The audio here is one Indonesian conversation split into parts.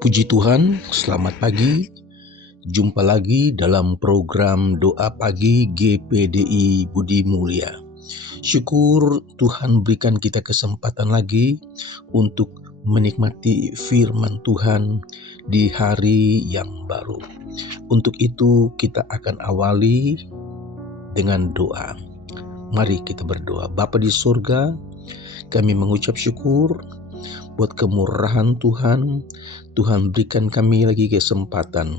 Puji Tuhan, selamat pagi. Jumpa lagi dalam program Doa Pagi GPDI Budi Mulia. Syukur Tuhan berikan kita kesempatan lagi untuk menikmati firman Tuhan di hari yang baru. Untuk itu kita akan awali dengan doa. Mari kita berdoa. Bapa di surga, kami mengucap syukur buat kemurahan Tuhan. Tuhan berikan kami lagi kesempatan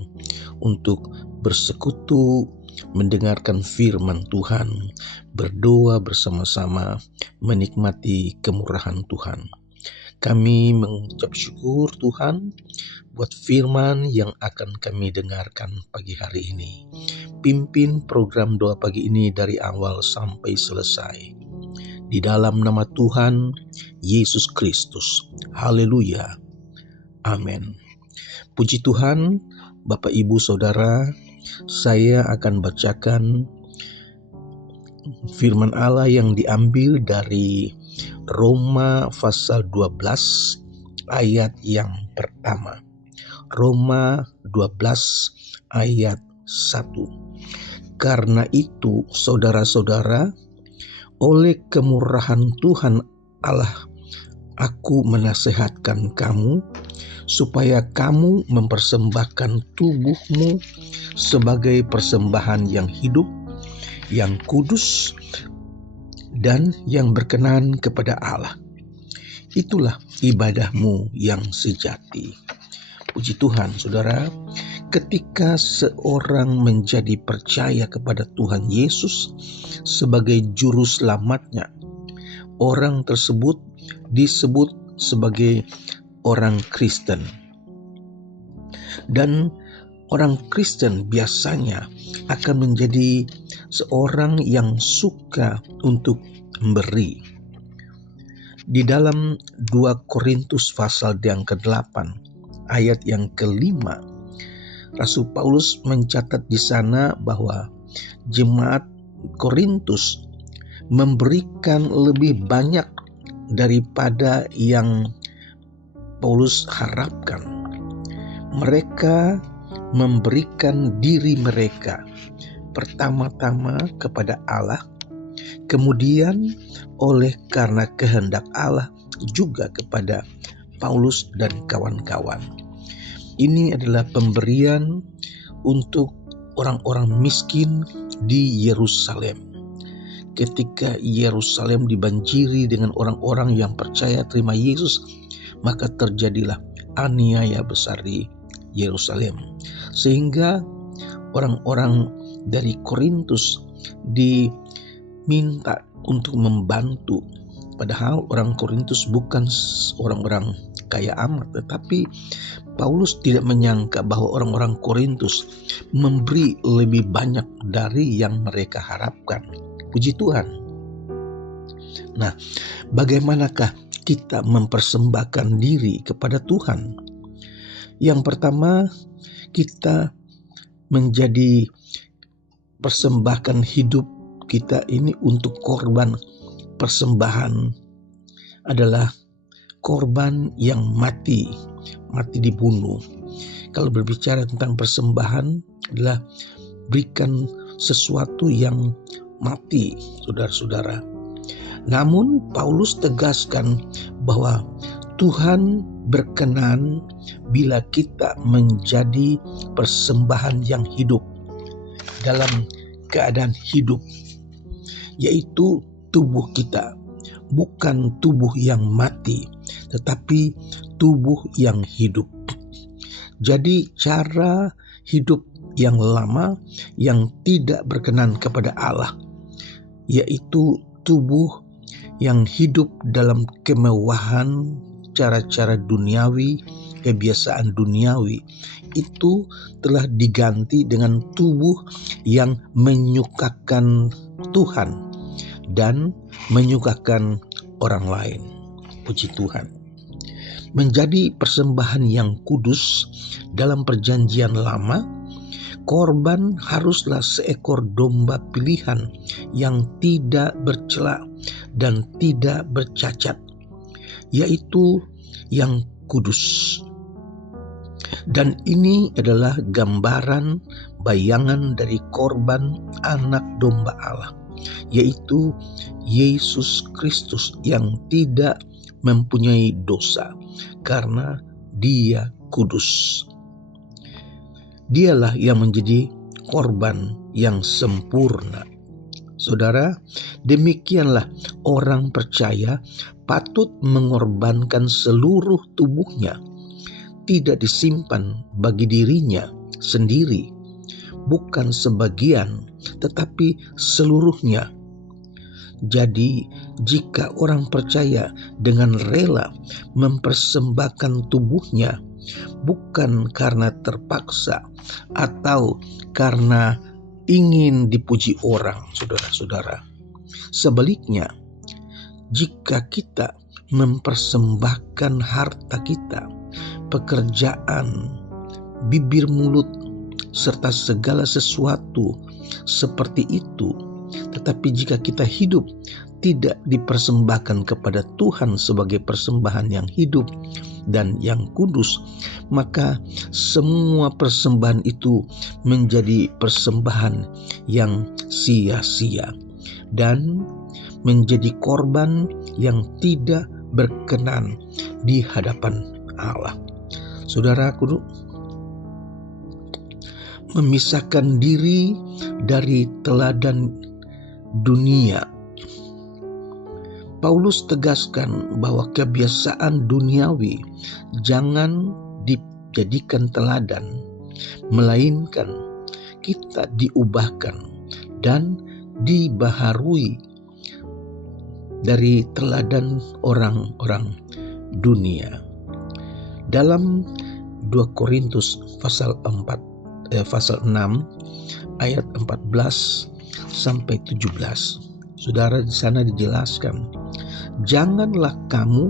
untuk bersekutu, mendengarkan firman Tuhan, berdoa bersama-sama, menikmati kemurahan Tuhan. Kami mengucap syukur Tuhan buat firman yang akan kami dengarkan pagi hari ini. Pimpin program doa pagi ini dari awal sampai selesai. Di dalam nama Tuhan Yesus Kristus. Haleluya. Amin. Puji Tuhan, Bapak Ibu Saudara, saya akan bacakan firman Allah yang diambil dari Roma pasal 12 ayat yang pertama. Roma 12 ayat 1. Karena itu, saudara-saudara, oleh kemurahan Tuhan Allah, aku menasihatkan kamu supaya kamu mempersembahkan tubuhmu sebagai persembahan yang hidup, yang kudus, dan yang berkenan kepada Allah. Itulah ibadahmu yang sejati. Puji Tuhan, saudara, ketika seorang menjadi percaya kepada Tuhan Yesus sebagai juru selamatnya, orang tersebut disebut sebagai orang Kristen. Dan orang Kristen biasanya akan menjadi seorang yang suka untuk memberi. Di dalam 2 Korintus pasal yang ke-8 ayat yang ke-5, Rasul Paulus mencatat di sana bahwa jemaat Korintus memberikan lebih banyak daripada yang Paulus harapkan. Mereka memberikan diri mereka pertama-tama kepada Allah, kemudian oleh karena kehendak Allah juga kepada Paulus dan kawan-kawan. Ini adalah pemberian untuk orang-orang miskin di Yerusalem. Ketika Yerusalem dibanjiri dengan orang-orang yang percaya terima Yesus, maka terjadilah aniaya besar di Yerusalem. Sehingga orang-orang dari Korintus diminta untuk membantu. Padahal orang Korintus bukan orang-orang kaya amat, tetapi Paulus tidak menyangka bahwa orang-orang Korintus memberi lebih banyak dari yang mereka harapkan. Puji Tuhan. Nah, bagaimanakah kita mempersembahkan diri kepada Tuhan? Yang pertama, kita menjadi persembahkan hidup kita ini untuk korban. Persembahan adalah korban yang mati dibunuh. Kalau berbicara tentang persembahan adalah berikan sesuatu yang mati, saudara-saudara. Namun Paulus tegaskan bahwa Tuhan berkenan bila kita menjadi persembahan yang hidup dalam keadaan hidup, yaitu tubuh kita, bukan tubuh yang mati, tetapi tubuh yang hidup. Jadi cara hidup yang lama yang tidak berkenan kepada Allah, yaitu tubuh yang hidup dalam kemewahan, cara-cara duniawi, kebiasaan duniawi, itu telah diganti dengan tubuh yang menyukakan Tuhan dan menyukakan orang lain. Puji Tuhan. Menjadi persembahan yang kudus dalam perjanjian lama, korban haruslah seekor domba pilihan yang tidak bercela dan tidak bercacat, yaitu yang kudus. Dan ini adalah gambaran bayangan dari korban anak domba Allah, yaitu Yesus Kristus yang tidak mempunyai dosa karena Dia kudus. Dialah yang menjadi korban yang sempurna. Saudara, demikianlah orang percaya patut mengorbankan seluruh tubuhnya, tidak disimpan bagi dirinya sendiri, bukan sebagian, tetapi seluruhnya. Jadi, jika orang percaya dengan rela mempersembahkan tubuhnya, bukan karena terpaksa atau karena ingin dipuji orang, saudara-saudara. Sebaliknya, jika kita mempersembahkan harta kita, pekerjaan, bibir mulut, serta segala sesuatu seperti itu, tetapi jika kita hidup tidak dipersembahkan kepada Tuhan sebagai persembahan yang hidup dan yang kudus, maka semua persembahan itu menjadi persembahan yang sia-sia dan menjadi korban yang tidak berkenan di hadapan Allah. Saudara, kudu memisahkan diri dari teladan dunia. Paulus tegaskan bahwa kebiasaan duniawi jangan dijadikan teladan, melainkan kita diubahkan dan dibaharui dari teladan orang-orang dunia. Dalam 2 Korintus pasal 6 ayat 14 sampai 17. Saudara, di sana dijelaskan, janganlah kamu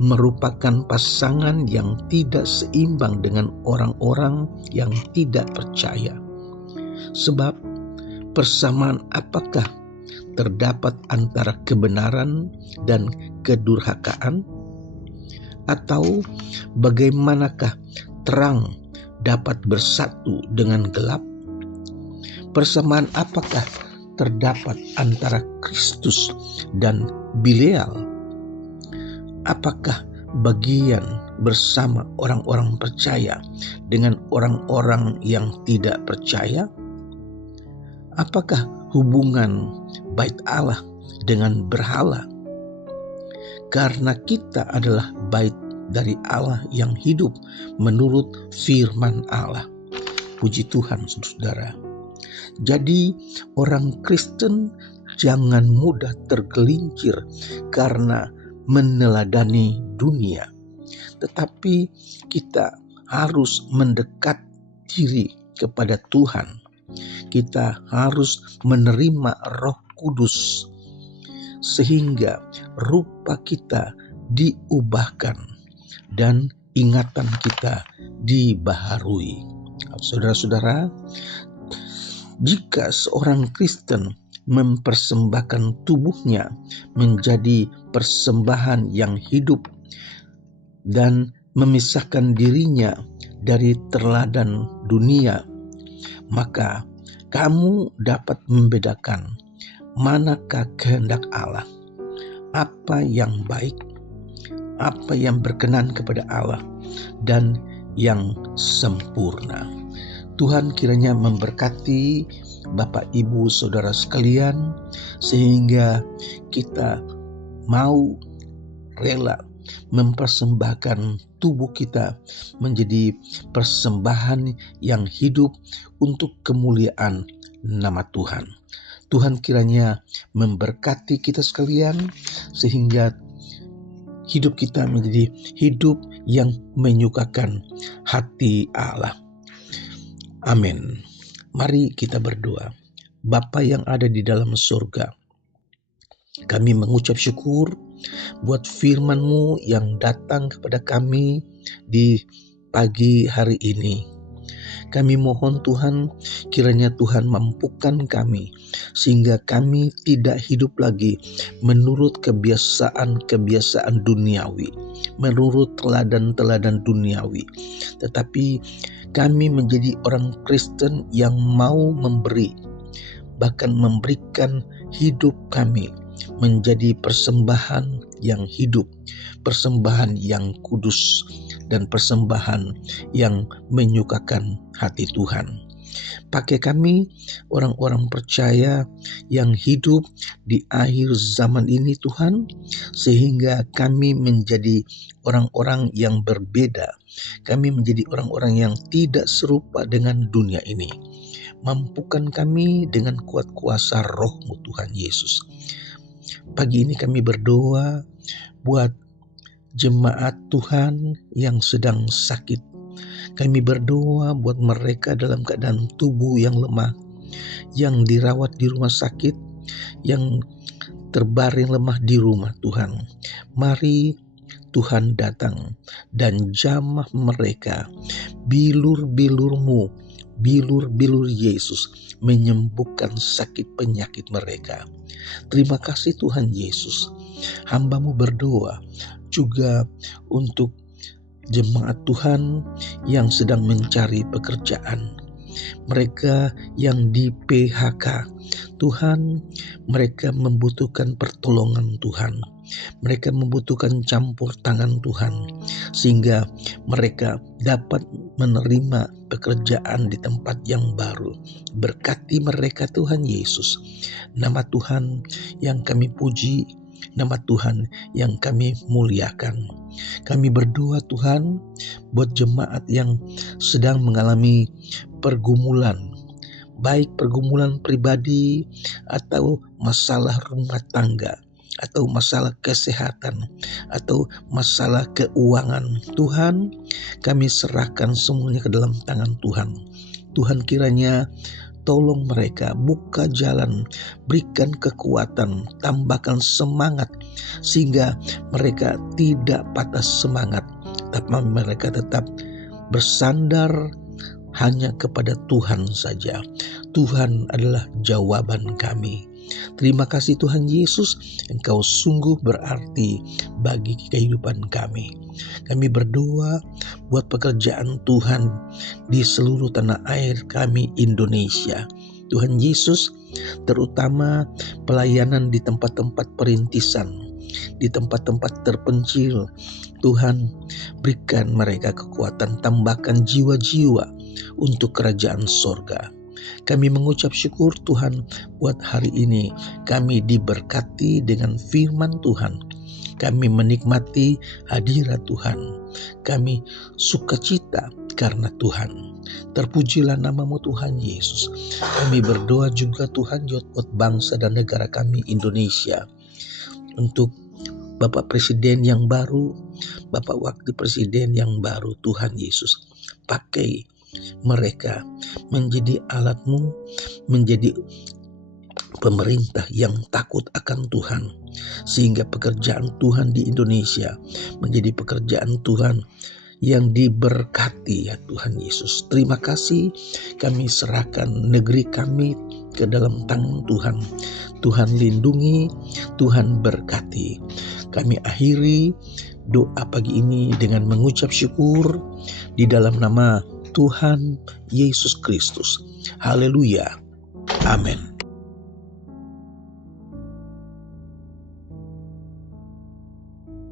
merupakan pasangan yang tidak seimbang dengan orang-orang yang tidak percaya. Sebab persamaan apakah terdapat antara kebenaran dan kedurhakaan? Atau bagaimanakah terang dapat bersatu dengan gelap? Persamaan apakah terdapat antara Kristus dan Bilial? Apakah bagian bersama orang-orang percaya dengan orang-orang yang tidak percaya? Apakah hubungan bait Allah dengan berhala? Karena kita adalah bait dari Allah yang hidup menurut firman Allah. Puji Tuhan, saudara. Jadi orang Kristen jangan mudah tergelincir karena meneladani dunia, tetapi kita harus mendekat diri kepada Tuhan. Kita harus menerima Roh Kudus sehingga rupa kita diubahkan dan ingatan kita dibaharui. Saudara-saudara, jika seorang Kristen mempersembahkan tubuhnya menjadi persembahan yang hidup dan memisahkan dirinya dari teladan dunia, maka kamu dapat membedakan manakah kehendak Allah, apa yang baik, apa yang berkenan kepada Allah, dan yang sempurna. Tuhan kiranya memberkati Bapak, Ibu, Saudara sekalian, sehingga kita mau rela mempersembahkan tubuh kita menjadi persembahan yang hidup untuk kemuliaan nama Tuhan. Tuhan kiranya memberkati kita sekalian, sehingga hidup kita menjadi hidup yang menyukakan hati Allah. Amin. Mari kita berdoa. Bapa yang ada di dalam surga, kami mengucap syukur buat firman-Mu yang datang kepada kami di pagi hari ini. Kami mohon Tuhan, kiranya Tuhan mampukan kami sehingga kami tidak hidup lagi menurut kebiasaan-kebiasaan duniawi, menurut teladan-teladan duniawi, tetapi kami menjadi orang Kristen yang mau memberi, bahkan memberikan hidup kami menjadi persembahan yang hidup, persembahan yang kudus, dan persembahan yang menyukakan hati Tuhan. Pakai kami orang-orang percaya yang hidup di akhir zaman ini Tuhan, sehingga kami menjadi orang-orang yang berbeda. Kami menjadi orang-orang yang tidak serupa dengan dunia ini. Mampukan kami dengan kuat kuasa roh-Mu Tuhan Yesus. Pagi ini kami berdoa buat jemaat Tuhan yang sedang sakit. Kami berdoa buat mereka dalam keadaan tubuh yang lemah, yang dirawat di rumah sakit, yang terbaring lemah di rumah Tuhan. Mari Tuhan datang dan jamah mereka. Bilur-bilur-Mu, bilur-bilur Yesus menyembuhkan sakit penyakit mereka. Terima kasih Tuhan Yesus. Hamba-Mu berdoa juga untuk jemaat Tuhan yang sedang mencari pekerjaan, mereka yang di PHK. Tuhan, mereka membutuhkan pertolongan Tuhan. Mereka membutuhkan campur tangan Tuhan, sehingga mereka dapat menerima pekerjaan di tempat yang baru. Berkati mereka Tuhan Yesus. Nama Tuhan yang kami puji, nama Tuhan yang kami muliakan. Kami berdoa Tuhan buat jemaat yang sedang mengalami pergumulan, baik pergumulan pribadi atau masalah rumah tangga, atau masalah kesehatan, atau masalah keuangan. Tuhan, kami serahkan semuanya ke dalam tangan Tuhan. Tuhan kiranya tolong mereka, buka jalan, berikan kekuatan, tambahkan semangat, sehingga mereka tidak patah semangat, tapi mereka tetap bersandar hanya kepada Tuhan saja. Tuhan adalah jawaban kami. Terima kasih Tuhan Yesus, Engkau sungguh berarti bagi kehidupan kami. Kami berdoa buat pekerjaan Tuhan di seluruh tanah air kami Indonesia. Tuhan Yesus, terutama pelayanan di tempat-tempat perintisan, di tempat-tempat terpencil. Tuhan, berikan mereka kekuatan, tambahkan jiwa-jiwa untuk kerajaan sorga. Kami mengucap syukur Tuhan buat hari ini. Kami diberkati dengan firman Tuhan. Kami menikmati hadirat Tuhan. Kami sukacita karena Tuhan. Terpujilah nama-Mu Tuhan Yesus. Kami berdoa juga Tuhan buat bangsa dan negara kami Indonesia. Untuk Bapak Presiden yang baru, Bapak Wakil Presiden yang baru, Tuhan Yesus. Pakai mereka menjadi alat-Mu, menjadi pemerintah yang takut akan Tuhan, sehingga pekerjaan Tuhan di Indonesia menjadi pekerjaan Tuhan yang diberkati ya Tuhan Yesus. Terima kasih, kami serahkan negeri kami ke dalam tangan Tuhan. Tuhan lindungi, Tuhan berkati. Kami akhiri doa pagi ini dengan mengucap syukur di dalam nama Tuhan Yesus Kristus. Haleluya. Amin.